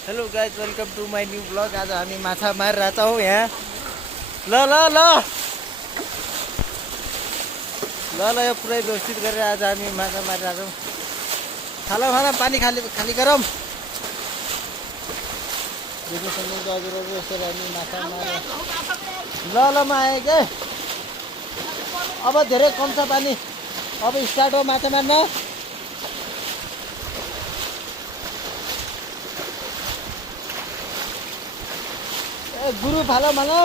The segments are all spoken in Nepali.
Hello guys welcome to my new blog. आज हामी माछा मारिरहेका छौँ यहाँ। ल ल ल ल ल यो पुरै व्यवस्थित गरेर आज हामी माछा मारिरहेका छौँ। खाना पानी खाली खाली गरौँ। देख्न सक्नुहुन्छ हजुरहरू यसरी हामी माछा मारेर ल ल म आएँ के। अब धेरै कम छ पानी। अब स्टार्ट हो माछा मार्न। गुरु फालो मानौ।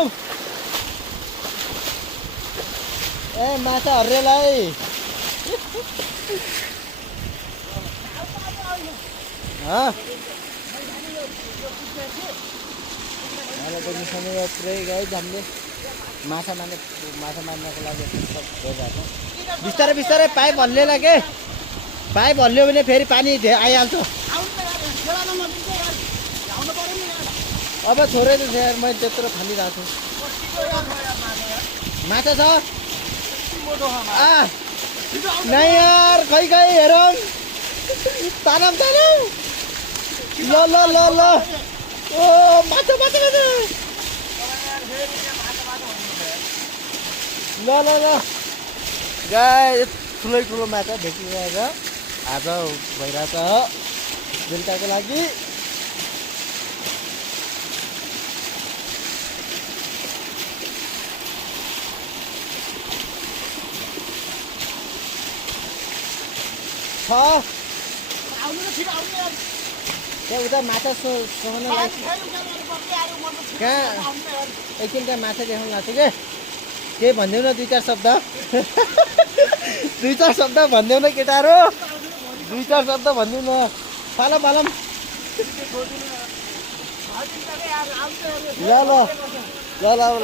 ए माछा हर्रेलाई पुरै गयो हामीले माछा मार्नको लागि सब गइरहेको। बिस्तारै बिस्तारै पाइप हल्लिएला के। पाइप हल्लियो भने फेरि पानी आइहाल्छ। अब छोरै त छ यार, मैले त्यत्रो खालिरहेको छु। माछा छ नै यार, खै हेरौँ। तानौँ ल ल ल ल ओ माछा माछा माछा ल ल ल गाई ठुलो माछा भेटिरहेछ। आज भइरहेछ बेलुकाको लागि। त्यहाँ उता माछा सोध्न कहाँ एकछिन त्यहाँ माछा देखाउनु लाग्छ के। केही भनिदेऊ न, दुई चार शब्द भनिदेऊ न केटाहरू। दुई चार शब्द भनिदेऊ न। पालम ल ल ल ल